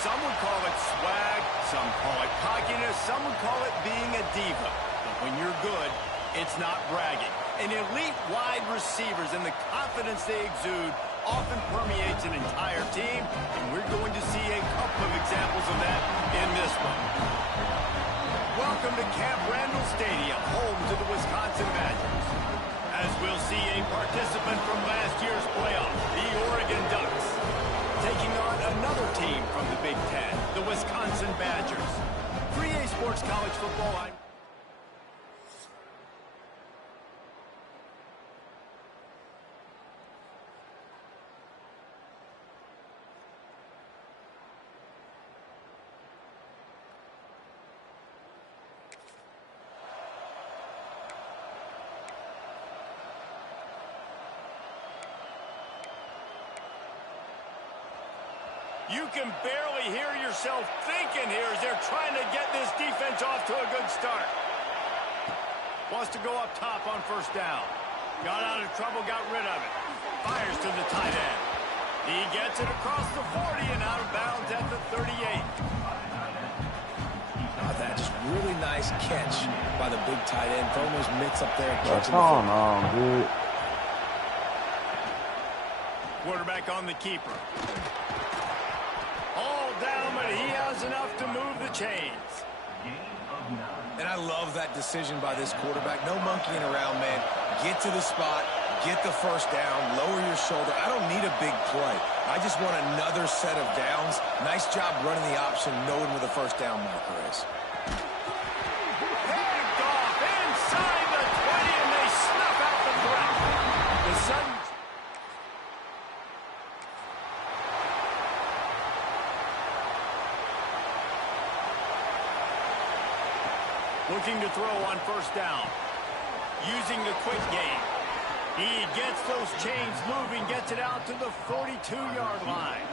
Some would call it swag, some call it cockiness, some would call it being a diva. But when you're good, it's not bragging. And elite wide receivers and the confidence they exude often permeates an entire team, and we're going to see a couple of examples of that in this one. Welcome to Camp Randall Stadium, home to the Wisconsin Badgers. As we'll see a participant from last year's playoff, the Oregon Ducks, taking on another team from the Big Ten, the Wisconsin Badgers. 3A Sports College Football. You can barely hear yourself thinking here as they're trying to get this defense off to a good start. Wants to go up top on first down. Got out of trouble, got rid of it. Fires to the tight end. He gets it across the 40 and out of bounds at the 38. That just really nice catch by the big tight end. Throwing those mitts up there. Come on, dude. Quarterback on the keeper. All down, but he has enough to move the chains. And I love that decision by this quarterback. No monkeying around, man. Get to the spot, get the first down, lower your shoulder. I don't need a big play. I just want another set of downs. Nice job running the option, knowing where the first down marker is. Picked off inside the 20, and they snuff out the threat. The sudden... Looking to throw on first down. Using the quick game. He gets those chains moving, gets it out to the 42-yard line.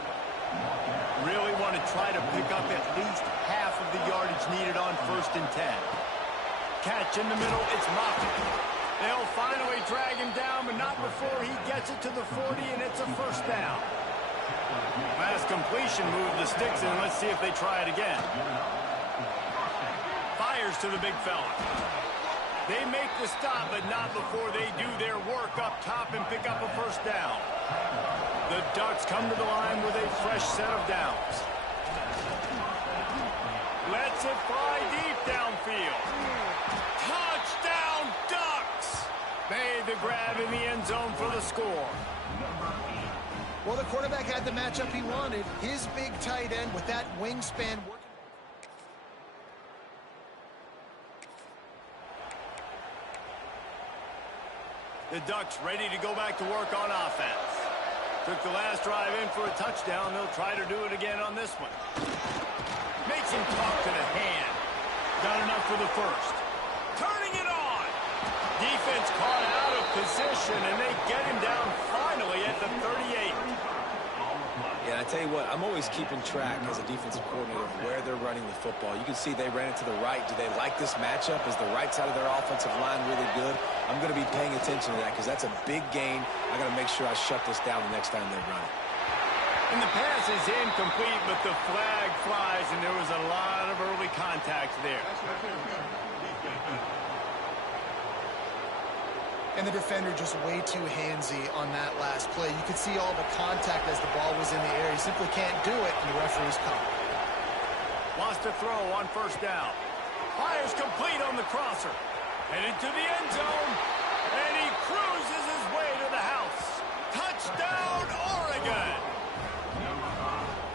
Really want to try to pick up at least half of the yardage needed on 1st and 10. Catch in the middle, it's Moffitt. They'll finally drag him down, but not before he gets it to the 40, and it's a first down. Last completion moved the sticks in. Let's see if they try it again. Fires to the big fella. They make the stop, but not before they do their work up top and pick up a first down. The Ducks come to the line with a fresh set of downs. Lets it fly deep downfield. Touchdown, Ducks! Made the grab in the end zone for the score. Well, the quarterback had the matchup he wanted. His big tight end with that wingspan working. The Ducks ready to go back to work on offense. Took the last drive in for a touchdown. They'll try to do it again on this one. Makes him talk to the hand. Got enough for the first. Turning it on. Defense caught out of position, and they get him down finally at the 38. Yeah, I tell you what, I'm always keeping track as a defensive coordinator of where they're running the football. You can see they ran it to the right. Do they like this matchup? Is the right side of their offensive line really good? I'm going to be paying attention to that because that's a big gain. I got to make sure I shut this down the next time they run it. And the pass is incomplete, but the flag flies, and there was a lot of early contact there. And the defender just way too handsy on that last play. You could see all the contact as the ball was in the air. He simply can't do it, and the referee's caught. Wants to throw on first down. Fires complete on the crosser. Headed to the end zone, and he cruises his way to the house. Touchdown, Oregon!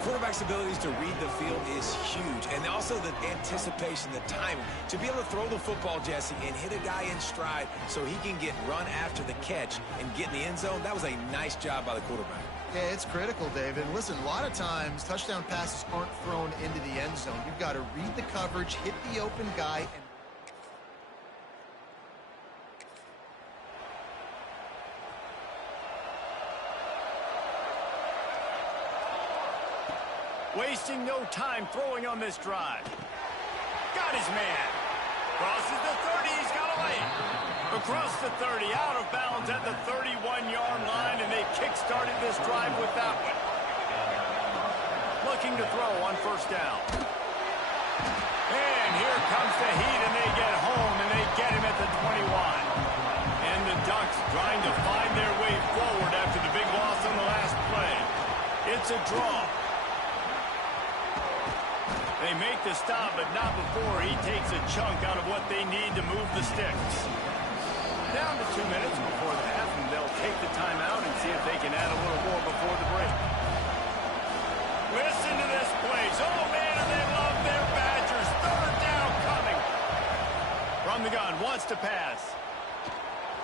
Quarterback's abilities to read the field is huge, and also the anticipation, the timing. To be able to throw the football, Jesse, and hit a guy in stride so he can get run after the catch and get in the end zone, that was a nice job by the quarterback. Yeah, it's critical, David. Listen, a lot of times touchdown passes aren't thrown into the end zone. You've got to read the coverage, hit the open guy, and wasting no time throwing on this drive. Got his man. Crosses the 30, he's got a lane. Across the 30, out of bounds at the 31-yard line, and they kick-started this drive with that one. Looking to throw on first down. And here comes the heat, and they get home, and they get him at the 21. And the Ducks trying to find their way forward after the big loss on the last play. It's a draw. They make the stop, but not before he takes a chunk out of what they need to move the sticks. Down to 2 minutes before the half, and they'll take the timeout and see if they can add a little more before the break. Listen to this place. Oh, man, and they love their Badgers. Third down coming. From the gun, wants to pass.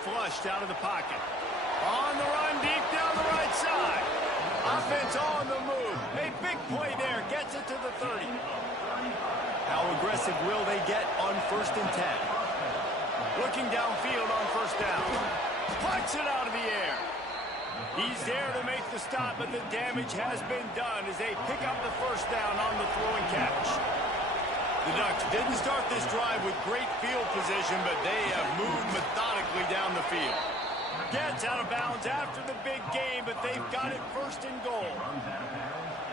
Flushed out of the pocket. On the run, deep down the right side. Offense on the move. A big play there. Gets it to the 30. How aggressive will they get on 1st and 10? Looking downfield on first down. Punts it out of the air. He's there to make the stop, but the damage has been done as they pick up the first down on the throwing catch. The Ducks didn't start this drive with great field position, but they have moved methodically down the field. Gets out of bounds after the big game, but they've got it 1st and goal.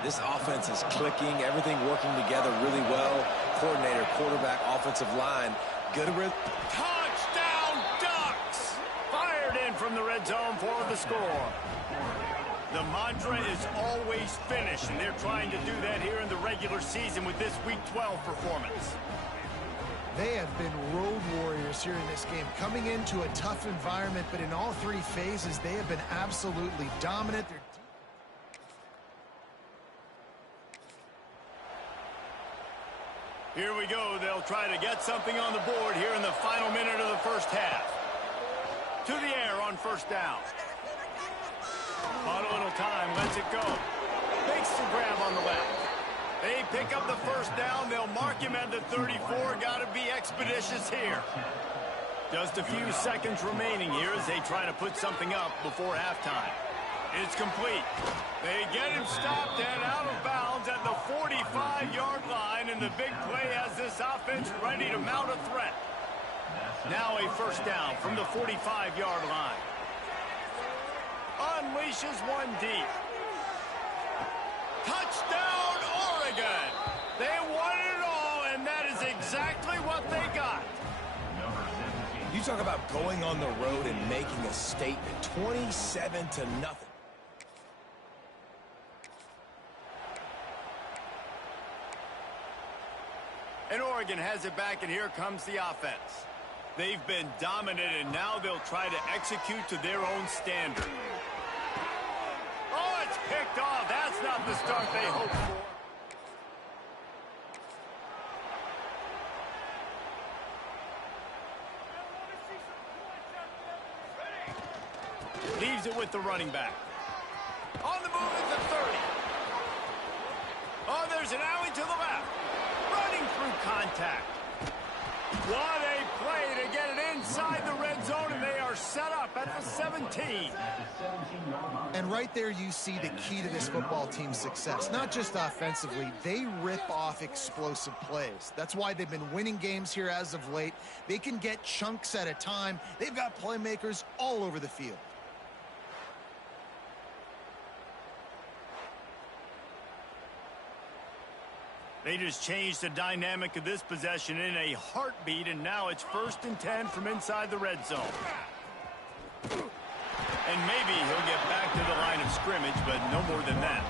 This offense is clicking, everything working together really well. Coordinator, quarterback, offensive line, good rhythm. Touchdown, Ducks! Fired in from the red zone for the score. The mantra is always finish, and they're trying to do that here in the regular season with this Week 12 performance. They have been road warriors here in this game, coming into a tough environment, but in all 3 phases, they have been absolutely dominant. Here we go. They'll try to get something on the board here in the final minute of the first half. To the air on first down. Bought a little time, lets it go. Makes the grab on the left. They pick up the first down. They'll mark him at the 34. Got to be expeditious here. Just a few seconds remaining here as they try to put something up before halftime. It's complete. They get him stopped and out of bounds at the 45-yard line, and the big play has this offense ready to mount a threat. Now a first down from the 45-yard line. Unleashes one deep. Touchdown, Oregon! They won it all, and that is exactly what they got. You talk about going on the road and making a statement. 27-0. And Oregon has it back, and here comes the offense. They've been dominant, and now they'll try to execute to their own standard. Oh, it's picked off. That's not the start they hoped for. Leaves it with the running back. On the move at the 30. Oh, there's an alley to the left. Running through contact. What a play to get it inside the red zone, and they are set up at the 17. And right there you see the key to this football team's success. Not just offensively, they rip off explosive plays. That's why they've been winning games here as of late. They can get chunks at a time. They've got playmakers all over the field. They just changed the dynamic of this possession in a heartbeat, and now it's 1st and 10 from inside the red zone. And maybe he'll get back to the line of scrimmage, but no more than that.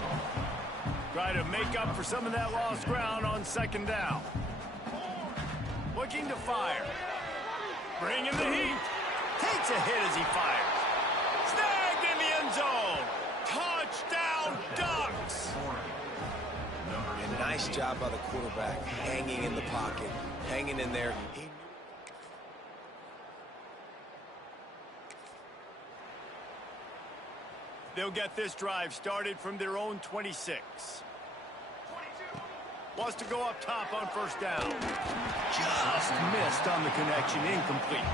Try to make up for some of that lost ground on 2nd down. Looking to fire. Bringing the heat. Takes a hit as he fires. Snagged in the end zone. Touchdown, Ducks! And nice job by the quarterback, hanging in the pocket, hanging in there. They'll get this drive started from their own 26. Wants to go up top on 1st down. Just missed on the connection, incomplete.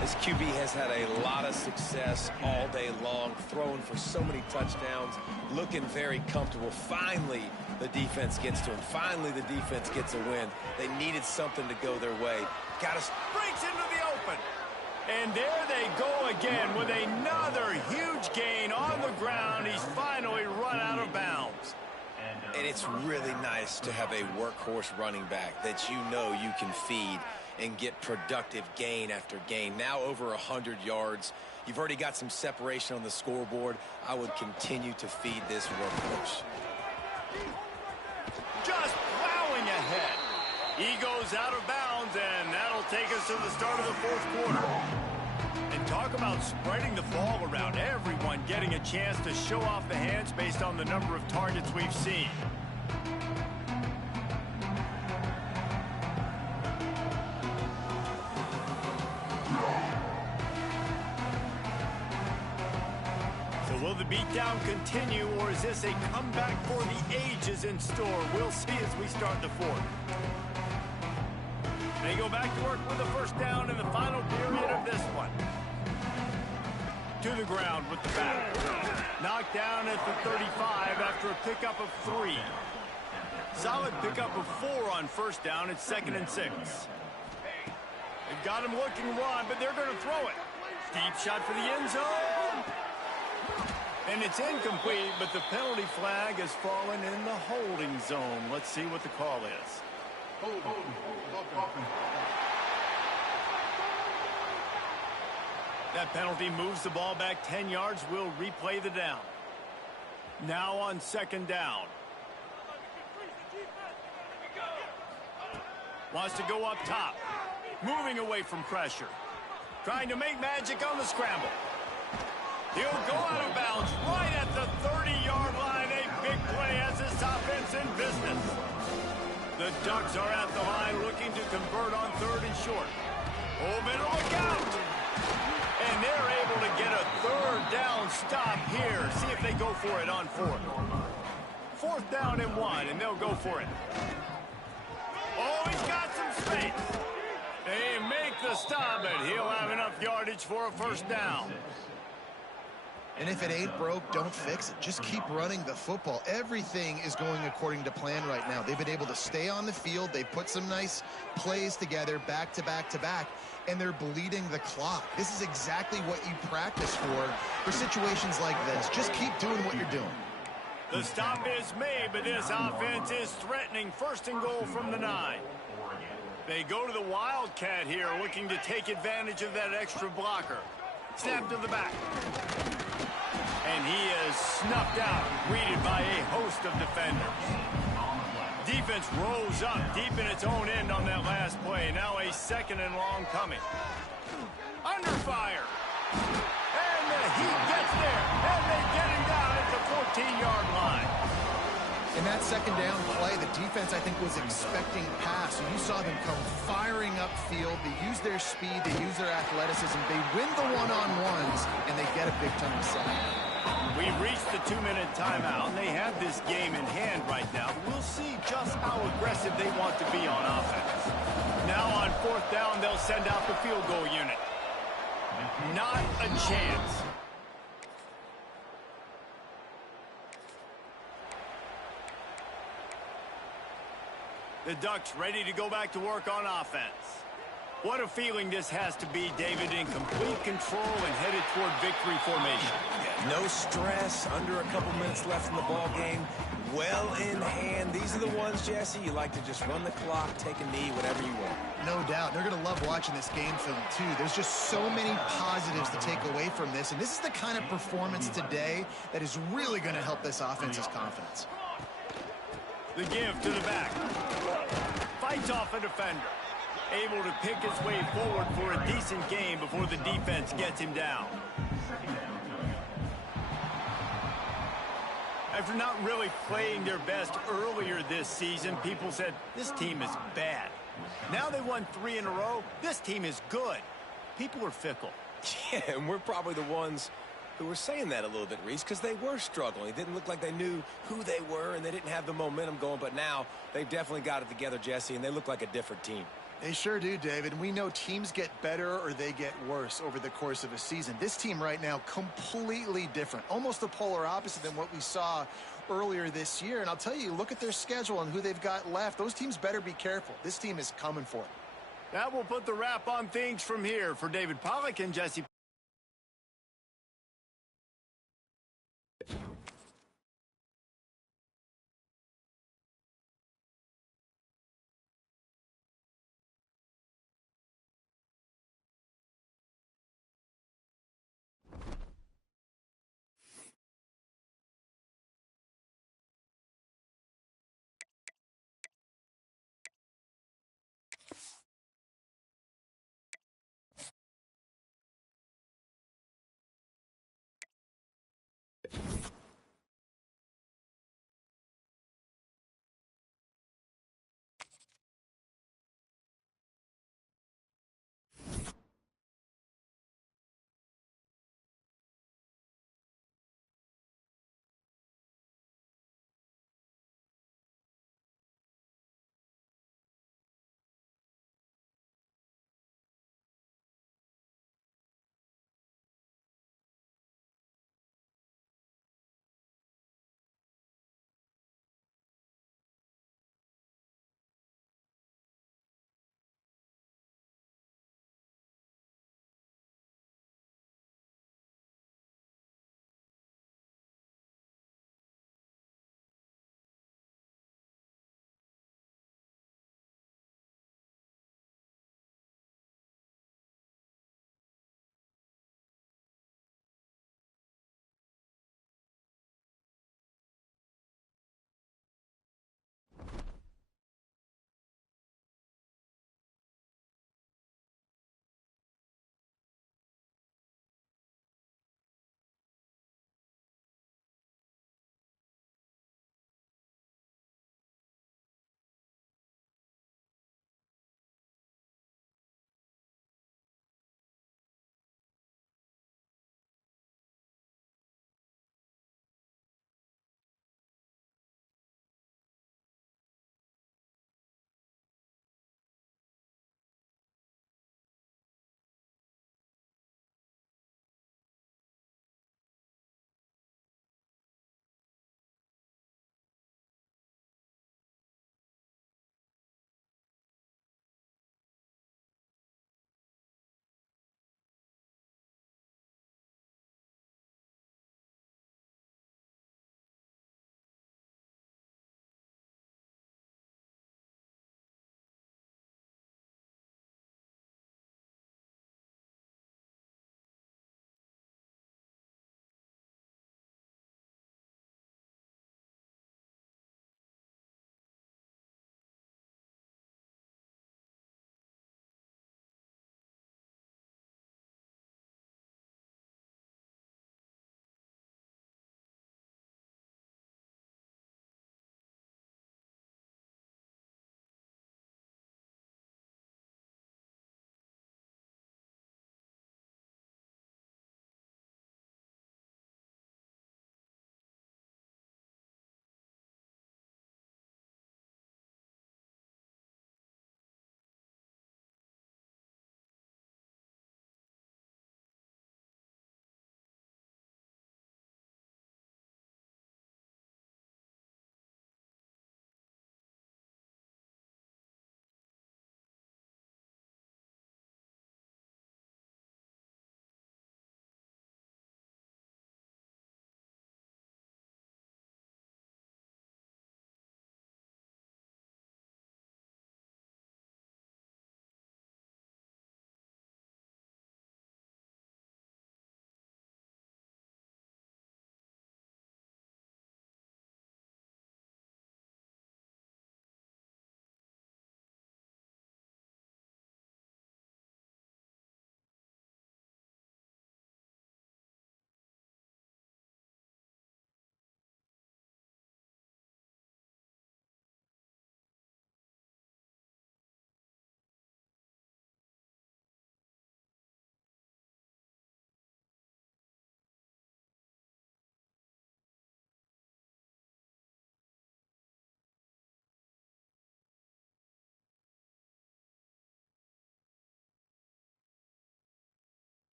This QB has had a lot of success all day long, throwing for so many touchdowns, looking very comfortable. Finally, the defense gets to him. Finally, the defense gets a win. They needed something to go their way. Breaks into the open. And there they go again with another huge gain on the ground. He's finally run out of bounds. And it's really nice to have a workhorse running back that you know you can feed and get productive gain after gain. Now over 100 yards. You've already got some separation on the scoreboard. I would continue to feed this workhorse. Just plowing ahead. He goes out of bounds, and that'll take us to the start of the fourth quarter. And talk about spreading the ball around. Everyone getting a chance to show off the hands based on the number of targets we've seen. Will the beatdown continue, or is this a comeback for the ages in store? We'll see as we start the fourth. They go back to work with a first down in the final period of this one. To the ground with the bat. Knocked down at the 35 after a pickup of 3. Solid pickup of 4 on first down. It's 2nd and 6. They've got him looking to run, but they're going to throw it. Deep shot for the end zone. And it's incomplete, but the penalty flag has fallen in the holding zone. Let's see what the call is. That penalty moves the ball back 10 yards. We'll replay the down. Now on 2nd down. Wants to go up top. Moving away from pressure. Trying to make magic on the scramble. He'll go out of bounds right at the 30-yard line. A big play as this offense in business. The Ducks are at the line looking to convert on 3rd and short. Oh, better look out. And they're able to get a 3rd down stop here. See if they go for it on 4th. 4th down and 1, and they'll go for it. Oh, he's got some space. They make the stop, but he'll have enough yardage for a first down. And if it ain't broke, don't fix it. Just keep running the football. Everything is going according to plan right now. They've been able to stay on the field. They've put some nice plays together back to back to back, and they're bleeding the clock. This is exactly what you practice for situations like this. Just keep doing what you're doing. The stop is made, but this offense is threatening 1st and goal from the 9. They go to the Wildcat here, looking to take advantage of that extra blocker. Snap to the back. And he is snuffed out, greeted by a host of defenders. Defense rolls up deep in its own end on that last play. Now a 2nd and long coming. Under fire. And the Heat gets there. And they get him down at the 14-yard line. In that 2nd down play, the defense, I think, was expecting pass. So you saw them come firing upfield. They use their speed. They use their athleticism. They win the one-on-ones, and they get a big-time sack. We've reached the 2-minute timeout, and they have this game in hand right now. We'll see just how aggressive they want to be on offense. Now on 4th down, they'll send out the field goal unit. Not a chance. The Ducks ready to go back to work on offense. What a feeling this has to be, David, in complete control and headed toward victory formation. Yeah, no stress, under a couple minutes left in the ball game. Well in hand. These are the ones, Jesse, you like to just run the clock, take a knee, whatever you want. No doubt. They're going to love watching this game film, too. There's just so many positives to take away from this, and this is the kind of performance today that is really going to help this offense's confidence. The give to the back. Fights off a defender. Able to pick his way forward for a decent game before the defense gets him down. After not really playing their best earlier this season, people said, this team is bad. Now they won 3 in a row. This team is good. People are fickle. Yeah, and we're probably the ones who were saying that a little bit, Reese, because they were struggling. It didn't look like they knew who they were, and they didn't have the momentum going. But now they've definitely got it together, Jesse, and they look like a different team. They sure do, David. We know teams get better or they get worse over the course of a season. This team right now, completely different. Almost the polar opposite than what we saw earlier this year. And I'll tell you, look at their schedule and who they've got left. Those teams better be careful. This team is coming for it. That will put the wrap on things from here. For David Pollack and Jesse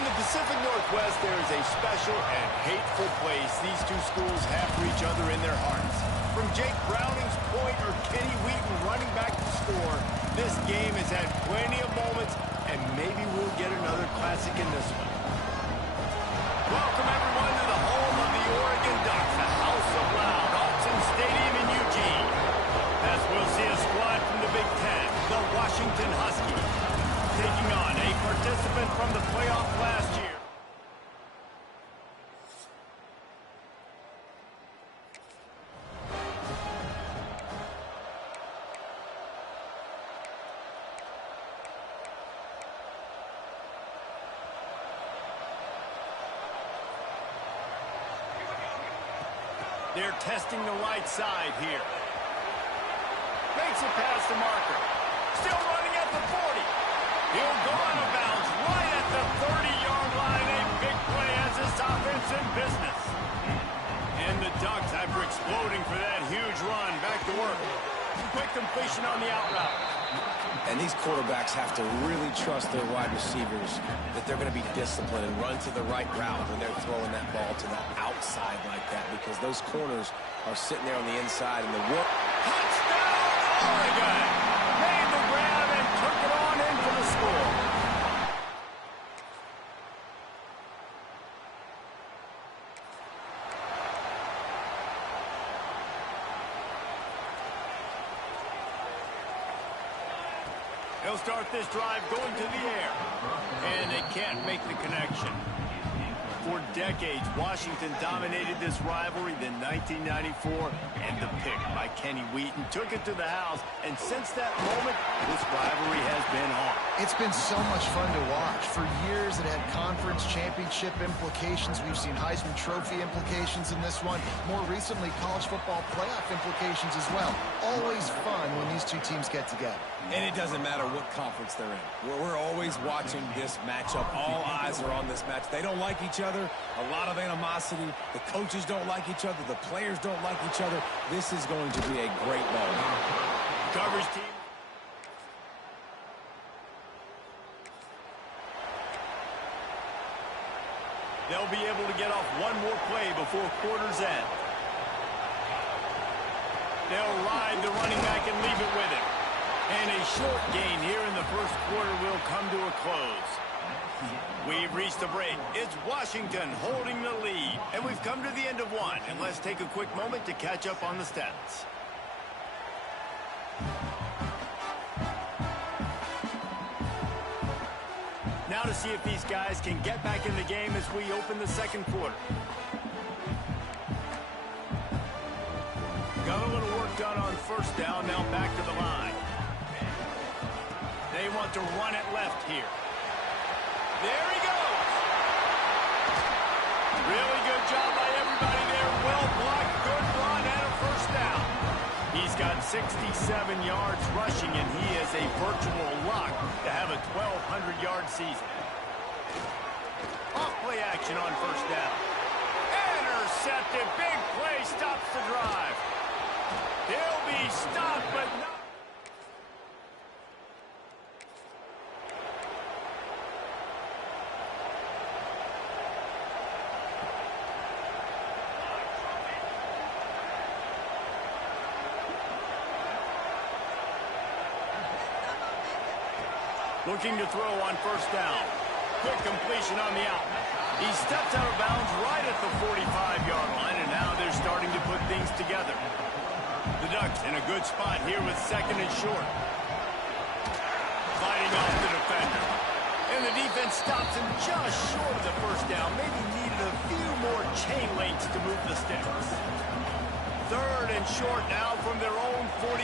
In the Pacific Northwest, there is a special and hateful place these two schools have for each other in their hearts. From Jake Browning's point or Kenny Wheaton running back to score, this game has had plenty of moments, and maybe we'll get another classic in this one. Welcome, everyone, to the home of the Oregon Ducks, the House of Loud, Autzen Stadium in Eugene. As we'll see a squad from the Big Ten, the Washington Huskies, taking on a participant from the playoff last year. They're testing the right side here. Makes it past the marker. Still running at the 40. He'll go out of bounds right at the 30-yard line. A big play as this offense in business. And the Ducks, after exploding for that huge run, back to work. Quick completion on the out route. And these quarterbacks have to really trust their wide receivers that they're going to be disciplined and run to the right route when they're throwing that ball to the outside like that, because those corners are sitting there on the inside and the whoop. Touchdown, Oregon! Made the grab and took it on in for the score. They'll start this drive going to the air, and they can't make the connection. For decades, Washington dominated this rivalry. Then 1994, and the pick by Kenny Wheaton took it to the house. And since that moment, this rivalry has been on. It's been so much fun to watch. For years, it had conference championship implications. We've seen Heisman Trophy implications in this one. More recently, college football playoff implications as well. Always fun when these two teams get together. And it doesn't matter what conference they're in. We're always watching this matchup. All eyes are on this match. They don't like each other. A lot of animosity. The coaches don't like each other. The players don't like each other. This is going to be a great ball game. Coverage team. They'll be able to get off one more play before quarter's end. They'll ride the running back and leave it with him. And a short gain here in the first quarter will come to a close. We've reached the break. It's Washington holding the lead. And we've come to the end of one. And let's take a quick moment to catch up on the stats. Now to see if these guys can get back in the game as we open the second quarter. Got a little work done on first down. Now back to the line. They want to run it left here. There he goes. Really good job by everybody there. Well blocked, good run, and a first down. He's got 67 yards rushing, and he is a virtual lock to have a 1,200-yard season. Off-play action on first down. Intercepted. Big play stops the drive. He'll be stopped, but not. Looking to throw on first down. Quick completion on the out. He steps out of bounds right at the 45-yard line, and now they're starting to put things together. The Ducks in a good spot here with second and short. Fighting off the defender. And the defense stops him just short of the first down. Maybe needed a few more chain links to move the sticks. Third and short now from their own 48.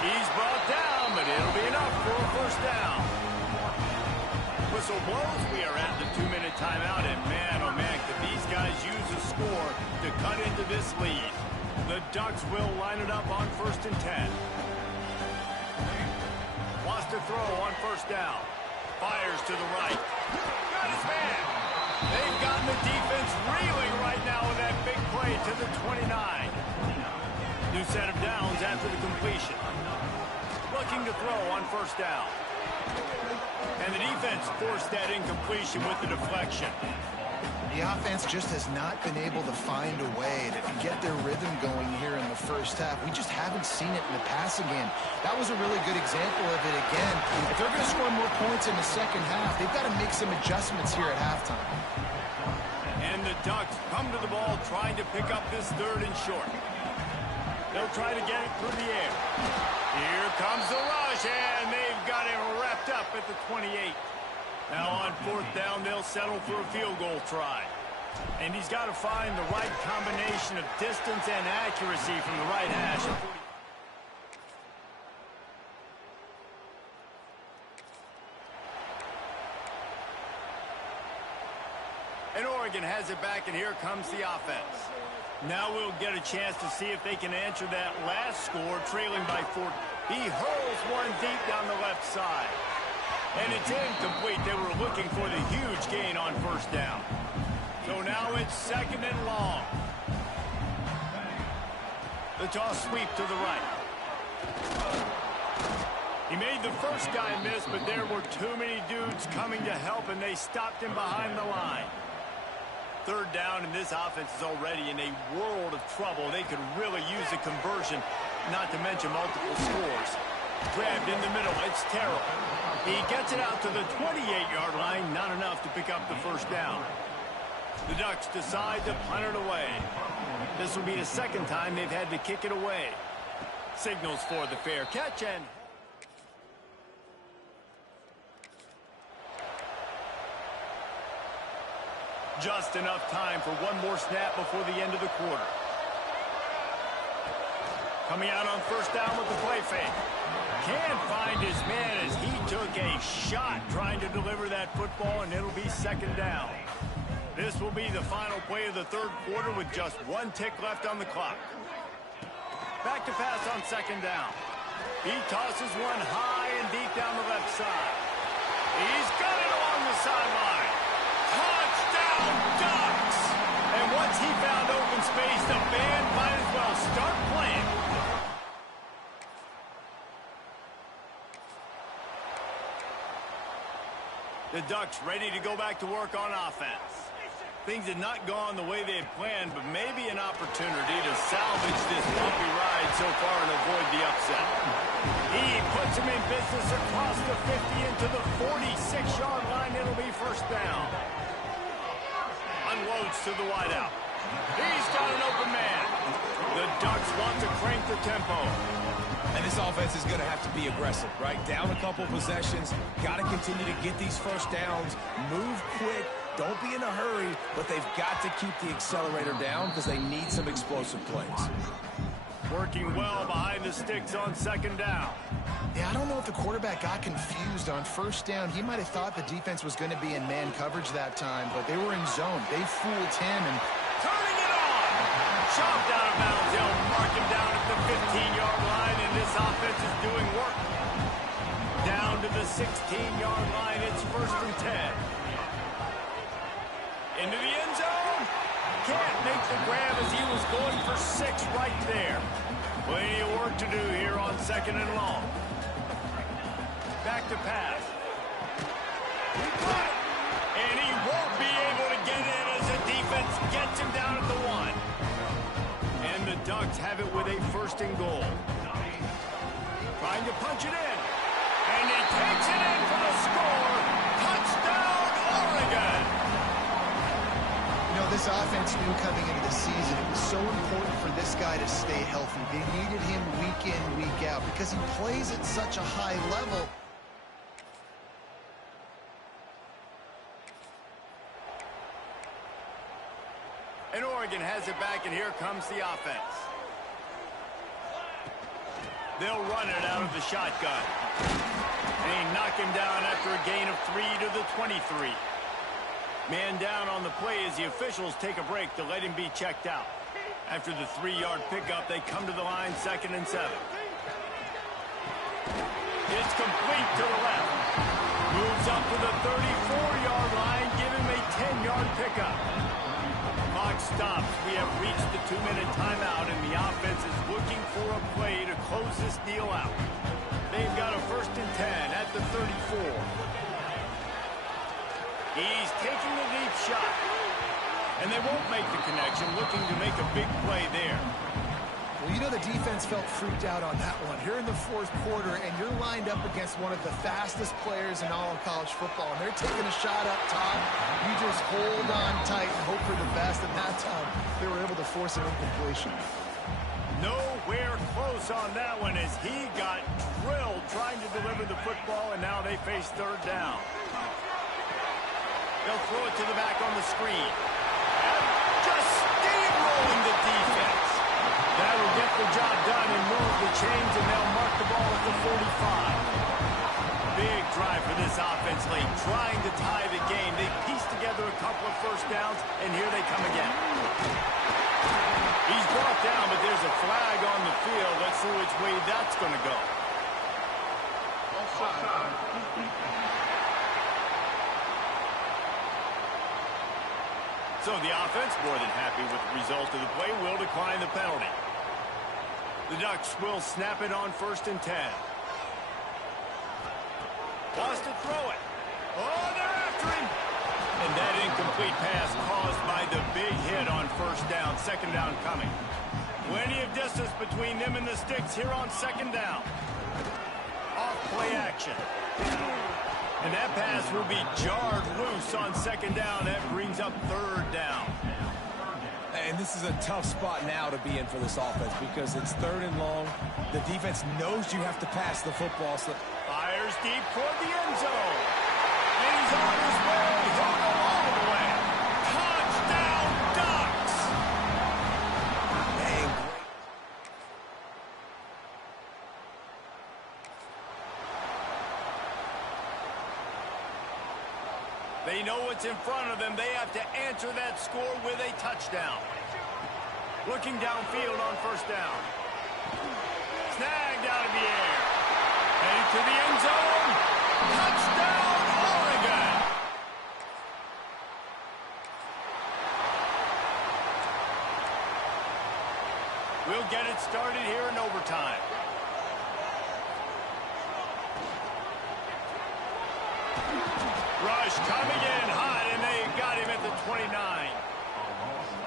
He's brought down, but it'll be enough for a first down. Whistle blows. We are at the 2-minute timeout, and man, oh man, could these guys use a score to cut into this lead. The Ducks will line it up on 1st and 10. Wants to throw on first down. Fires to the right. Got his man. They've gotten the defense reeling right now with that big play to the 29. New set of downs after the completion. Looking to throw on first down. And the defense forced that incompletion with the deflection. The offense just has not been able to find a way to get their rhythm going here in the first half. We just haven't seen it in the passing game. That was a really good example of it again. If they're going to score more points in the second half, they've got to make some adjustments here at halftime. And the Ducks come to the ball trying to pick up this third and short. They'll try to get it through the air. Here comes the rush, and they've got it wrapped up at the 28. Now on fourth down, they'll settle for a field goal try. And he's got to find the right combination of distance and accuracy from the right hash. And Oregon has it back, and here comes the offense. Now we'll get a chance to see if they can answer that last score, trailing by 4. He hurls one deep down the left side. And it's incomplete. They were looking for the huge gain on first down. So now it's second and long. The toss sweep to the right. He made the first guy miss, but there were too many dudes coming to help, and they stopped him behind the line. Third down, and this offense is already in a world of trouble. They could really use a conversion, not to mention multiple scores. Grabbed in the middle. It's Terrell. He gets it out to the 28-yard line. Not enough to pick up the first down. The Ducks decide to punt it away. This will be the second time they've had to kick it away. Signals for the fair catch, and just enough time for one more snap before the end of the quarter. Coming out on first down with the play fake. Can't find his man as he took a shot trying to deliver that football, and it'll be second down. This will be the final play of the third quarter with just one tick left on the clock. Back to pass on second down. He tosses one high and deep down the left side. He's got it along the sideline. Touchdown, Ducks! And once he found open space, the band might as well start playing. The Ducks ready to go back to work on offense. Things had not gone the way they had planned, but maybe an opportunity to salvage this bumpy ride so far and avoid the upset. He puts him in business across the 50 into the 46-yard line. It'll be first down. Unloads to the wideout. He's got an open man. The Ducks want to crank the tempo. And this offense is going to have to be aggressive, right? Down a couple possessions. Got to continue to get these first downs. Move quick. Don't be in a hurry, but they've got to keep the accelerator down because they need some explosive plays. Working well behind the sticks on second down. Yeah, I don't know if the quarterback got confused on first down. He might have thought the defense was going to be in man coverage that time, but they were in zone. They fooled him, and turning it on. Chopped out of bounds. They'll mark him down at the 15-yard line, and this offense is doing work. Down to the 16-yard line. It's first and 10. Into the end zone. Can't make the grab as he was going for 6 right there. Plenty of work to do here on second and long. Back to pass. And he won't be able to get in as the defense gets him down at the 1. And the Ducks have it with a first and goal. Trying to punch it in. And he takes it in for the score. Touchdown, Oregon! this offense knew coming into the season it was so important for this guy to stay healthy. They needed him week in, week out because he plays at such a high level. And Oregon has it back, and here comes the offense. They'll run it out of the shotgun. And he knocked him down after a gain of 3 to the 23. Man down on the play as the officials take a break to let him be checked out. After the 3-yard pickup, they come to the line, 2nd and 7. It's complete to the left. Moves up to the 34-yard line, give him a 10-yard pickup. Clock stops. We have reached the 2-minute timeout, and the offense is looking for a play to close this deal out. They've got a 1st and 10 at the 34. He's taking the deep shot. And they won't make the connection, looking to make a big play there. Well, you know the defense felt freaked out on that one. You're in the fourth quarter, and you're lined up against one of the fastest players in all of college football, and they're taking a shot up top. You just hold on tight and hope for the best, and that time they were able to force an incompletion. Nowhere close on that one as he got drilled trying to deliver the football, and now they face third down. They'll throw it to the back on the screen. Just steamrolling the defense. That will get the job done and move the chains, and they'll mark the ball at the 45. Big drive for this offense late, trying to tie the game. They pieced together a couple of first downs, and here they come again. He's brought down, but there's a flag on the field. Let's see which way that's going to go. So the offense, more than happy with the result of the play, will decline the penalty. The Ducks will snap it on 1st and 10. Wants to throw it. Oh, they're after him. And that incomplete pass caused by the big hit on 1st down. 2nd down coming. Plenty of distance between them and the sticks here on 2nd down. Off play action. And that pass will be jarred loose on 2nd down. That brings up 3rd down. And this is a tough spot now to be in for this offense because it's 3rd and long. The defense knows you have to pass the football. So fires deep toward the end zone. And he's on his way. He'll go all the way. Touchdown, Ducks! Dang. They know what's in front of them. They have to answer that score with a touchdown. Looking downfield on 1st down. Snagged out of the air. Heading to the end zone. Touchdown, Oregon! We'll get it started here in overtime. Rush coming in hot, and they got him at the 29.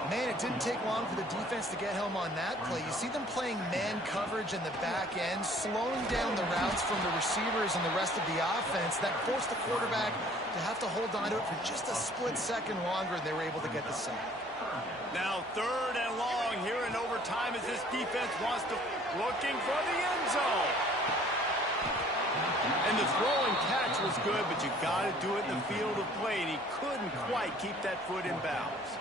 Man, it didn't take long for the defense to get home on that play. You see them playing man coverage in the back end, slowing down the routes from the receivers and the rest of the offense. That forced the quarterback to have to hold on to it for just a split second longer, and they were able to get the sack. Now 3rd and long here in overtime as this defense wants to looking for the end zone. And the throwing catch was good, but you got to do it in the field of play, and he couldn't quite keep that foot in bounds.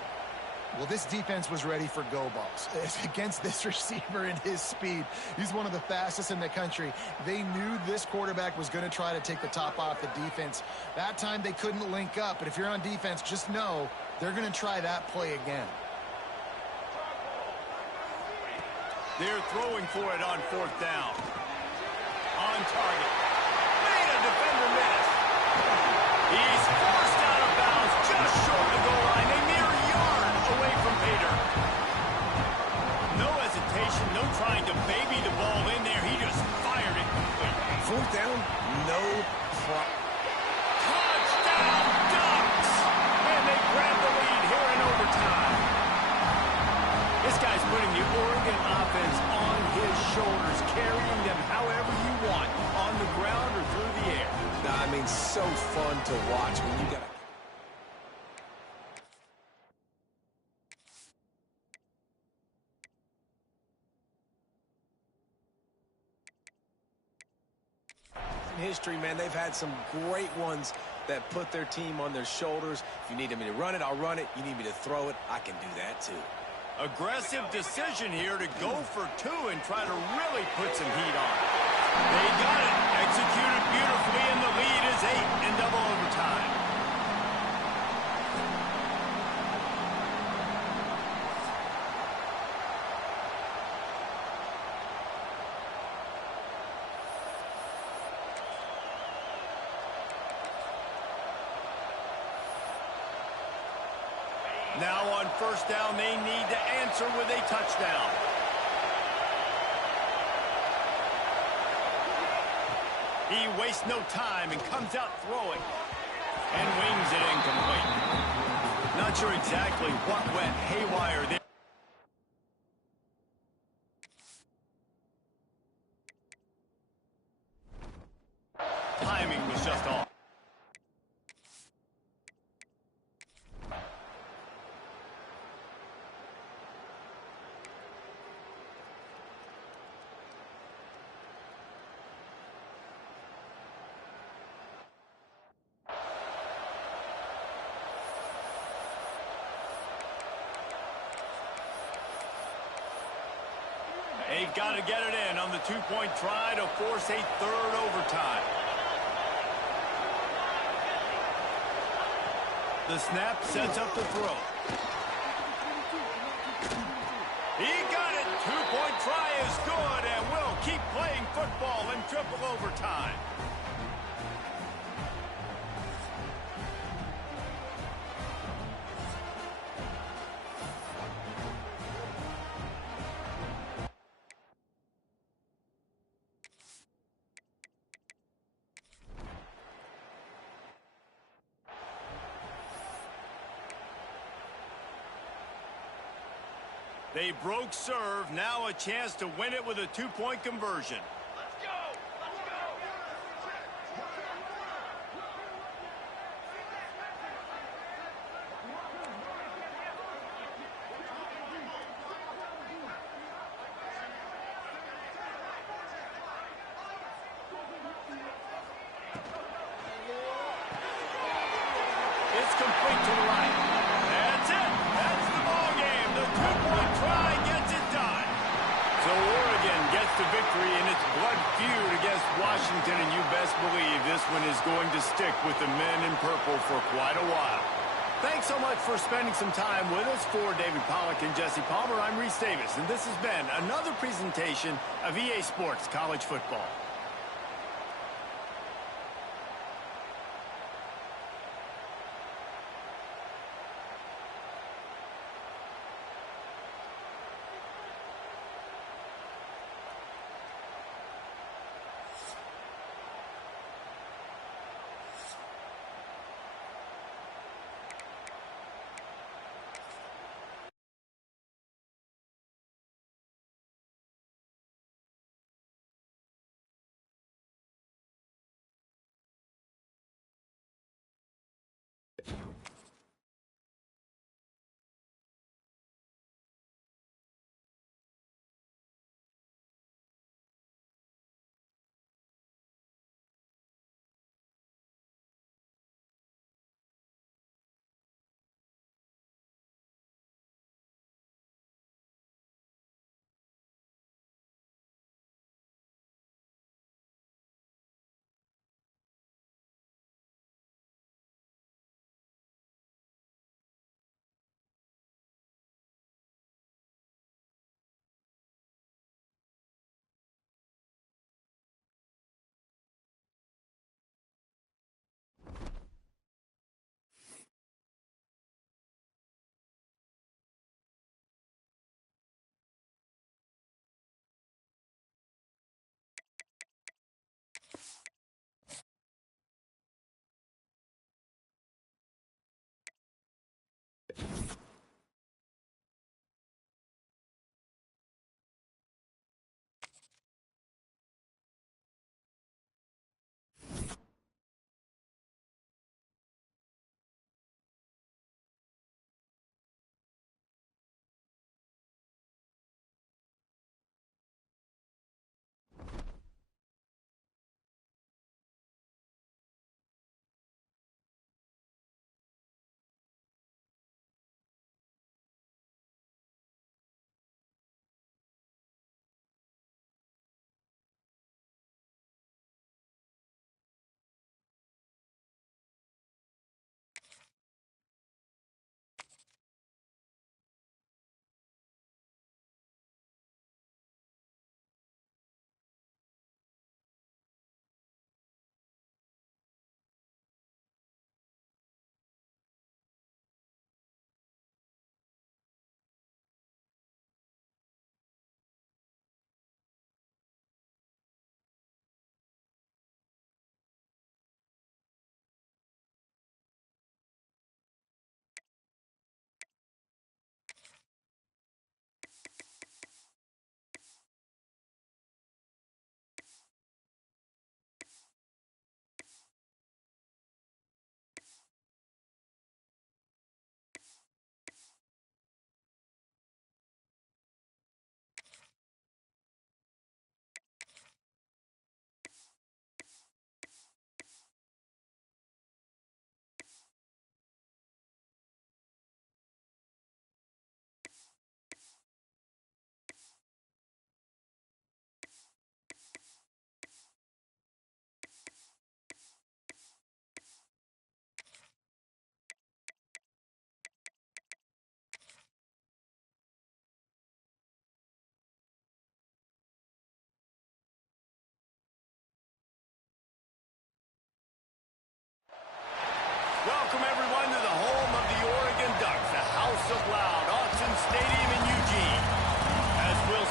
Well, this defense was ready for go balls against this receiver and his speed. He's one of the fastest in the country. They knew this quarterback was going to try to take the top off the defense. That time they couldn't link up, but if you're on defense, just know they're going to try that play again. They're throwing for it on 4th down. On target. Made a defender miss. He's forced out of bounds just short of the goal line. A mere yard away from Pater. No hesitation, no trying to baby the ball in there. He just fired it complete. 4th down, no problem. Touchdown, Ducks! And they grab the lead here in overtime. This guy's putting the Oregon offense on his shoulders, carrying them however you want, on the ground or through the air. I mean, so fun to watch when you got a... In history, man, they've had some great ones that put their team on their shoulders. If you need me to run it, I'll run it. You need me to throw it, I can do that too. Aggressive decision here to go for 2 and try to really put some heat on. They got it. Executed beautifully, and the lead is 8 in double overtime. Now on 1st down, they need to answer with a touchdown. He wastes no time and comes out throwing. And wings it incomplete. Not sure exactly what went haywire there. Timing was just off. They've got to get it in on the two-point try to force a third overtime. The snap sets up the throw. He got it. Two-point try is good, and will keep playing football in triple overtime. They broke serve. Now a chance to win it with a two-point conversion. Let's go! Let's go! It's complete to the right. That's it. That's the ball game. The two-point try gets it done. So Oregon gets the victory in its blood feud against Washington, and you best believe this one is going to stick with the men in purple for quite a while. Thanks so much for spending some time with us. For David Pollack and Jesse Palmer, I'm Reese Davis, and this has been another presentation of EA Sports College Football.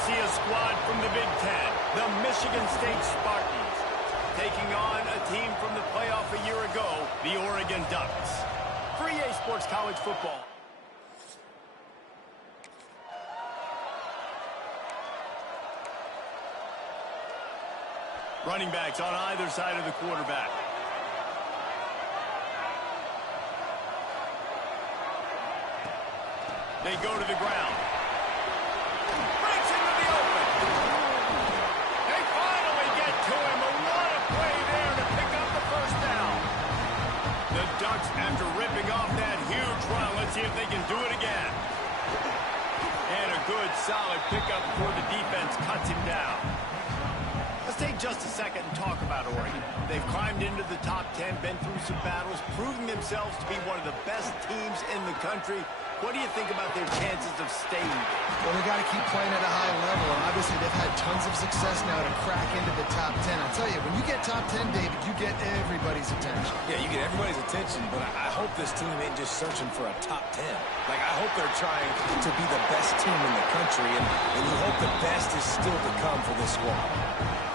see a squad from the Big Ten, the Michigan State Spartans, taking on a team from the playoff a year ago, the Oregon Ducks. For EA Sports College Football. Running backs on either side of the quarterback. They go to the ground. Breaks into the open. They finally get to him. A lot of play there to pick up the first down. The Ducks, after ripping off that huge run, let's see if they can do it again. And a good, solid pickup before the defense cuts him down. Let's take just a second and talk about Oregon. They've climbed into the top 10, been through some battles, proving themselves to be one of the best teams in the country. What do you think about their chances of staying there? Well, they got to keep playing at a high level, and obviously they've had tons of success now to crack into the top 10. I'll tell you, when you get top 10, David, you get everybody's attention. Yeah, you get everybody's attention, but I hope this team ain't just searching for a top 10. Like, I hope they're trying to be the best team in the country, and you hope the best is still to come for this squad.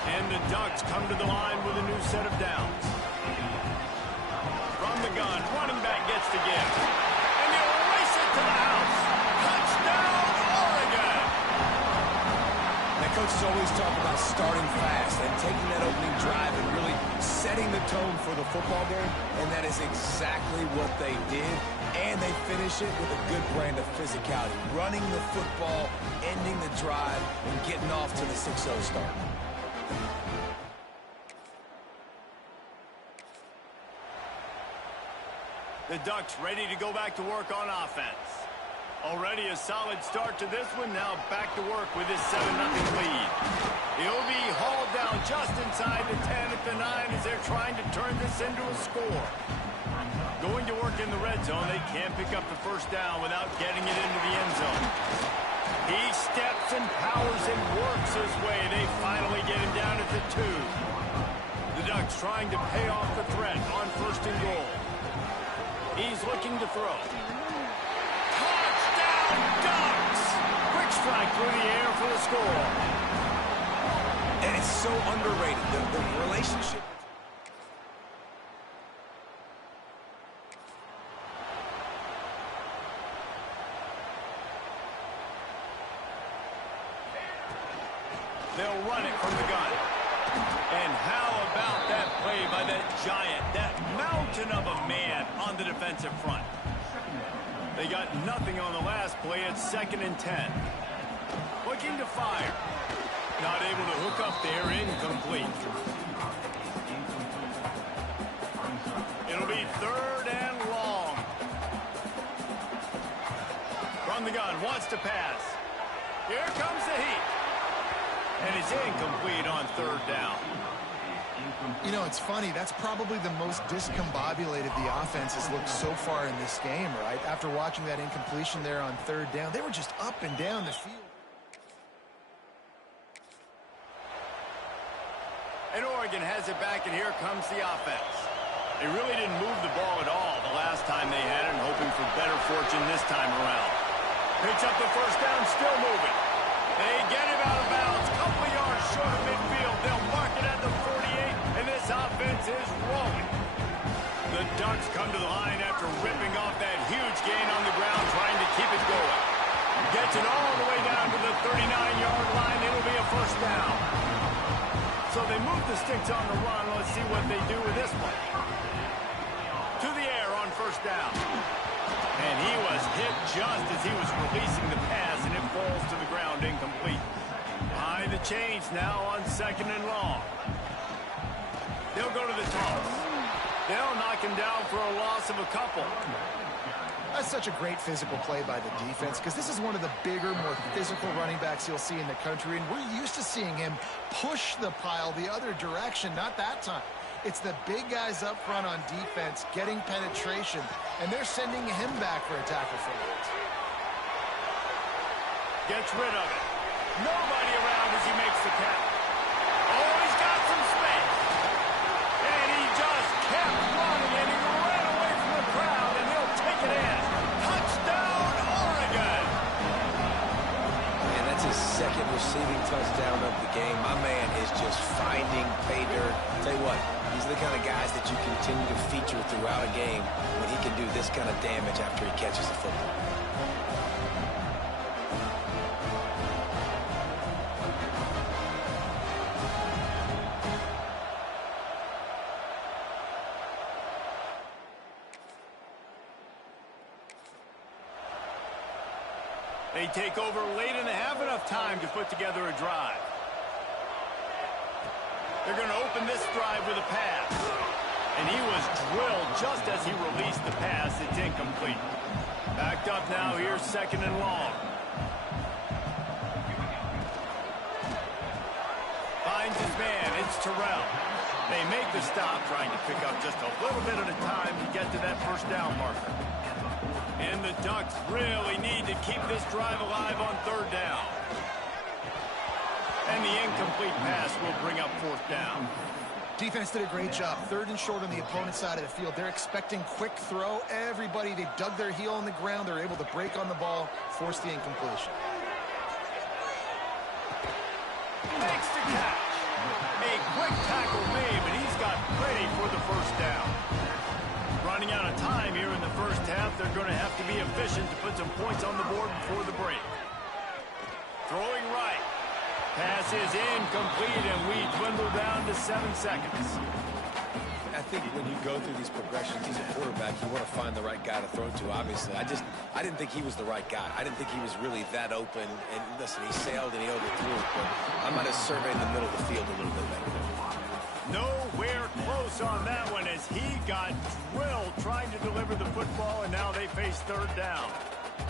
And the Ducks come to the line with a new set of downs. From the gun, running back gets to give. And they'll race it to the house. Touchdown, Oregon! Now, coaches always talk about starting fast and taking that opening drive and really setting the tone for the football game, and that is exactly what they did. And they finish it with a good brand of physicality, running the football, ending the drive, and getting off to the 6-0 start. The Ducks ready to go back to work on offense. Already a solid start to this one. Now back to work with this 7-0 lead. He'll be hauled down just inside the 10 at the 9 as they're trying to turn this into a score. Going to work in the red zone. They can't pick up the first down without getting it into the end zone. He steps and powers and works his way. They finally get him down at the 2. The Ducks trying to pay off the threat on 1st and goal. He's looking to throw. Touchdown, Ducks! Quick strike through the air for the score. And it's so underrated, the relationship. They'll run it from the gun. And how about that play by that giant, that mountain of a man on the defensive front? They got nothing on the last play. It's 2nd and 10. Looking to fire. Not able to hook up there. Incomplete. It'll be 3rd and long. From the gun, wants to pass. Here comes the heat. And it's incomplete on 3rd down. You know, it's funny. That's probably the most discombobulated the offense has looked so far in this game, right? After watching that incompletion there on 3rd down, they were just up and down the field. And Oregon has it back, and here comes the offense. They really didn't move the ball at all the last time they had it, and hoping for better fortune this time around. Picks up the first down, still moving. They get him out of bounds, couple of yards short of midfield. They'll mark it at the 48, and this offense is rolling. The Ducks come to the line after ripping off that huge gain on the ground, trying to keep it going. Gets it all the way down to the 39-yard line. It'll be a first down. So they move the sticks on the run. Let's see what they do with this one. To the air on first down. And he was hit just as he was releasing the pass, and it falls to the ground incomplete. Behind the chains now on 2nd and long. They'll go to the toss. They'll knock him down for a loss of a couple. That's such a great physical play by the defense, because this is one of the bigger, more physical running backs you'll see in the country, and we're used to seeing him push the pile the other direction. Not that time. It's the big guys up front on defense getting penetration, and they're sending him back for a tackle for loss. Gets rid of it. Nobody around as he makes the catch. Oh, he's got some space. And he just kept running, and he ran away from the crowd, and he'll take it in. Touchdown, Oregon! And that's his second receiving touchdown of the game. My man is just finding pay dirt. Tell you what, these are the kind of guys that you continue to feature throughout a game when he can do this kind of damage after he catches the football. They take over late and have enough time to put together a drive. They're going to open this drive with a pass. And he was drilled just as he released the pass. It's incomplete. Backed up now. Here's second and long. Finds his man. It's Terrell. They make the stop, trying to pick up just a little bit at a time to get to that first down marker. And the Ducks really need to keep this drive alive on third down. And the incomplete pass will bring up fourth down. Defense did a great job. Third and short on the opponent's side of the field. They're expecting quick throw. Everybody, they dug their heel on the ground. They're able to break on the ball, force the incompletion. Makes the catch. A quick tackle made, but he's got plenty for the first down. Running out of time here in the first half. They're going to have to be efficient to put some points on the board before the break. Throwing right. Pass is incomplete, and we dwindle down to 7 seconds. I think when you go through these progressions as a quarterback, you want to find the right guy to throw to, obviously. I didn't think he was the right guy. I didn't think he was really that open. And listen, he sailed and he overthrew it, but I might have surveyed the middle of the field a little bit better. Nowhere close on that one as he got drilled trying to deliver the football, and now they face third down.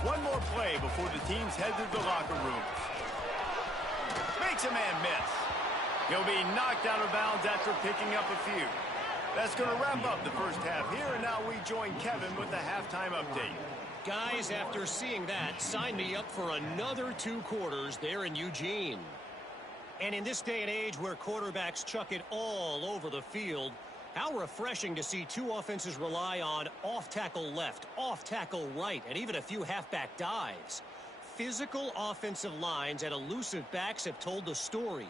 One more play before the teams head to the locker rooms. Makes a man miss. He'll be knocked out of bounds after picking up a few. That's going to wrap up the first half here, and now we join Kevin with the halftime update. Guys, after seeing that, sign me up for another 2 quarters there in Eugene. And in this day and age where quarterbacks chuck it all over the field, how refreshing to see 2 offenses rely on off-tackle left, off-tackle right, and even a few halfback dives. Physical offensive lines and elusive backs have told the story.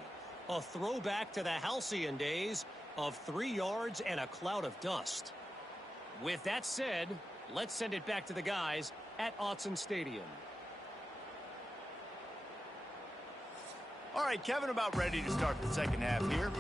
A throwback to the halcyon days of 3 yards and a cloud of dust. With that said, let's send it back to the guys at Autzen Stadium. All right, Kevin, about ready to start the second half here.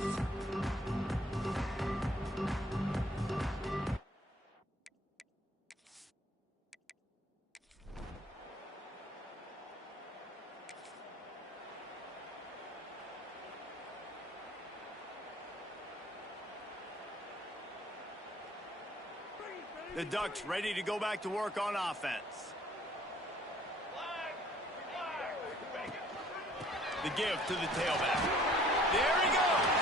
The Ducks ready to go back to work on offense. The give to the tailback. There he goes.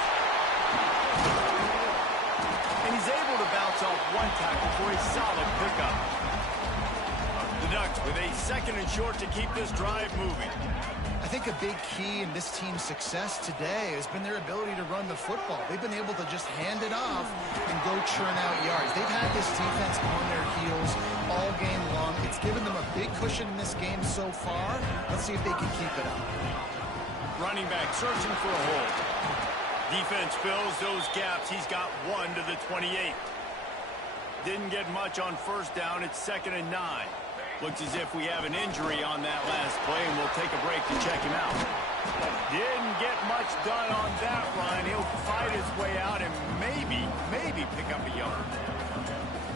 And he's able to bounce off one tackle for a solid pickup. The Ducks with a second and short to keep this drive moving. I think a big key in this team's success today has been their ability to run the football. They've been able to just hand it off and go churn out yards. They've had this defense on their heels all game long. It's given them a big cushion in this game so far. Let's see if they can keep it up. Running back searching for a hole. Defense fills those gaps. He's got 1 to the 28. Didn't get much on first down. It's 2nd and 9. Looks as if we have an injury on that last play, and we'll take a break to check him out. Didn't get much done on that run. He'll fight his way out and maybe pick up a yard.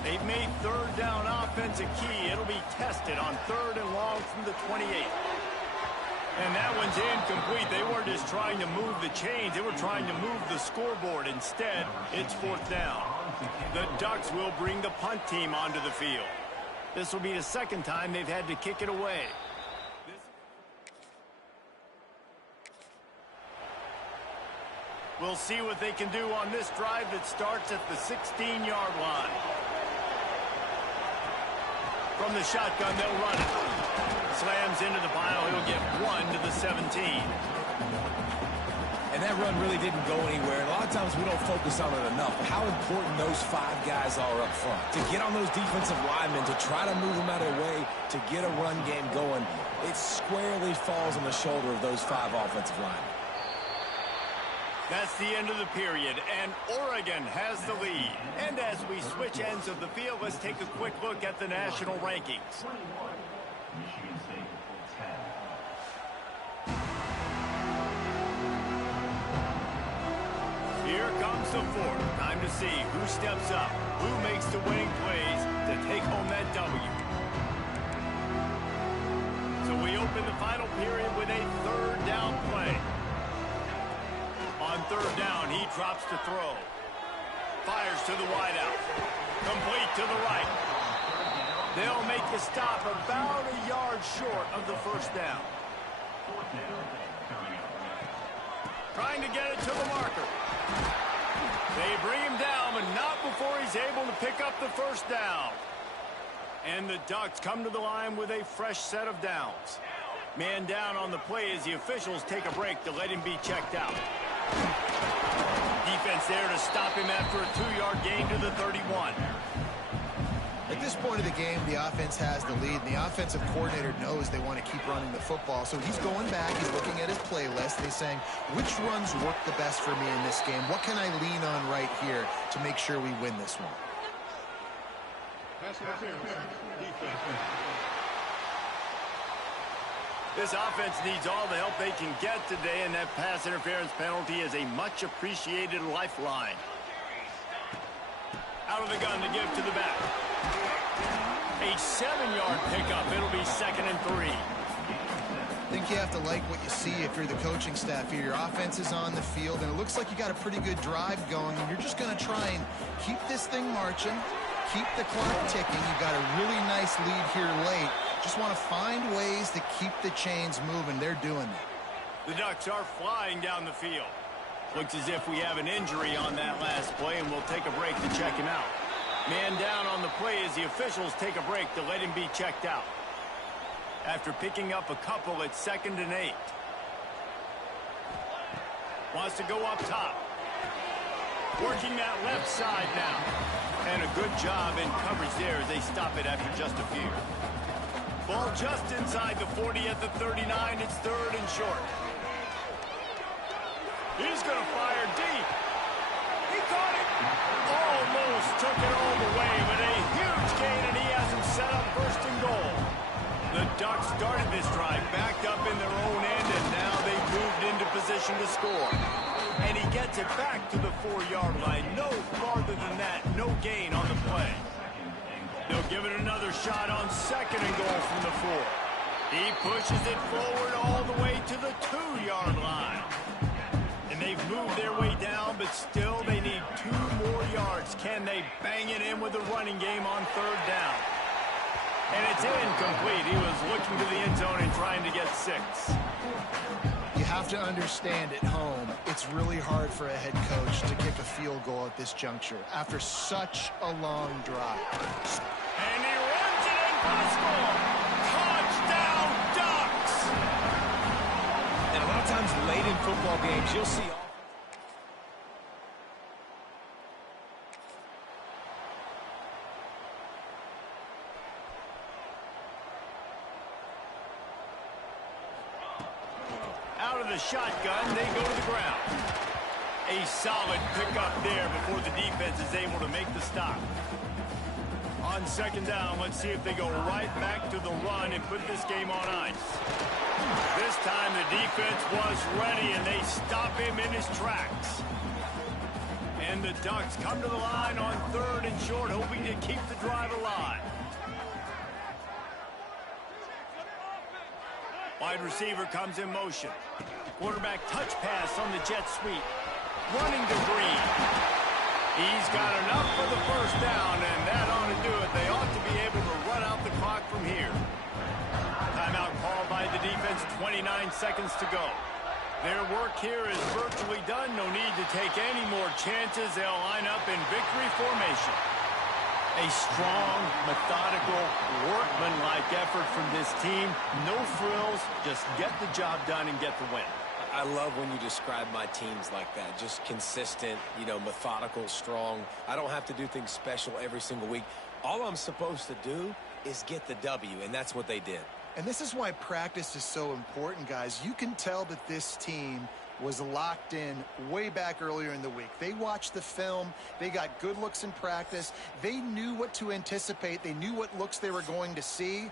They've made third down offense a key. It'll be tested on 3rd and long from the 28. And that one's incomplete. They weren't just trying to move the chains. They were trying to move the scoreboard. Instead, it's 4th down. The Ducks will bring the punt team onto the field. This will be the 2nd time they've had to kick it away. We'll see what they can do on this drive that starts at the 16-yard line. From the shotgun, they'll run it. Slams into the pile. He'll get 1 to the 17. And that run really didn't go anywhere. And a lot of times we don't focus on it enough. How important those 5 guys are up front. To get on those defensive linemen, to try to move them out of the way, to get a run game going, it squarely falls on the shoulder of those 5 offensive linemen. That's the end of the period, and Oregon has the lead. And as we switch ends of the field, let's take a quick look at the national rankings. Here comes the fourth. Time to see who steps up, who makes the winning plays to take home that W. So we open the final period with a third down play. On third down, he drops to throw. Fires to the wideout. Complete to the right. They'll make the stop about a yard short of the first down. Trying to get it to the marker. They bring him down, but not before he's able to pick up the first down. And the Ducks come to the line with a fresh set of downs. Man down on the play as the officials take a break to let him be checked out. Defense there to stop him after a 2-yard gain to the 31. At this point of the game, the offense has the lead, and the offensive coordinator knows they want to keep running the football. So he's going back, he's looking at his playlist, and he's saying, which runs work the best for me in this game? What can I lean on right here to make sure we win this one? This offense needs all the help they can get today, and that pass interference penalty is a much-appreciated lifeline. Out of the gun to give to the back. A 7-yard pickup. It'll be 2nd and 3. I think you have to like what you see if you're the coaching staff here. Your offense is on the field, and it looks like you got a pretty good drive going, and you're just going to try and keep this thing marching, keep the clock ticking. You've got a really nice lead here late. Just want to find ways to keep the chains moving. They're doing that. The Ducks are flying down the field. Looks as if we have an injury on that last play, and we'll take a break to check him out. Man down on the play as the officials take a break to let him be checked out. After picking up a couple at 2nd and 8. Wants to go up top. Working that left side now. And a good job in coverage there as they stop it after just a few. Ball just inside the 40 at the 39. It's 3rd and short. He's going to fire deep. He caught it. Almost took it all the way, but a huge gain, and he has him set up 1st and goal. The Ducks started this drive backed up in their own end, and now they've moved into position to score. And he gets it back to the 4-yard line. No farther than that. No gain on the play. They'll give it another shot on 2nd and goal from the 4. He pushes it forward all the way to the 2-yard line. And they've moved their way down, but still they need 2 more yards. Can they bang it in with the running game on 3rd down? And it's incomplete. He was looking to the end zone and trying to get 6. You have to understand at home, it's really hard for a head coach to kick a field goal at this juncture after such a long drive. And he runs it in for the score. Touchdown, Ducks! And a lot of times late in football games, you'll see out of the shotgun, they go to the ground. A solid pickup there before the defense is able to make the stop. On 2nd down, let's see if they go right back to the run and put this game on ice. This time the defense was ready, and they stop him in his tracks. And the Ducks come to the line on 3rd and short, hoping to keep the drive alive. Wide receiver comes in motion. Quarterback touch pass on the jet sweep. Running to Green. He's got enough for the first down, and that ought to do it. They ought to be able to run out the clock from here. Timeout called by the defense, 29 seconds to go. Their work here is virtually done. No need to take any more chances. They'll line up in victory formation. A strong, methodical, workmanlike effort from this team. No frills, just get the job done and get the win. I love when you describe my teams like that. Just consistent, you know, methodical, strong. I don't have to do things special every single week. All I'm supposed to do is get the W, and that's what they did. And this is why practice is so important, guys. You can tell that this team was locked in way back earlier in the week. They watched the film. They got good looks in practice. They knew what to anticipate. They knew what looks they were going to see.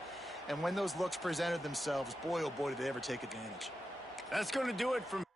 And when those looks presented themselves, boy, oh boy, did they ever take advantage. That's going to do it from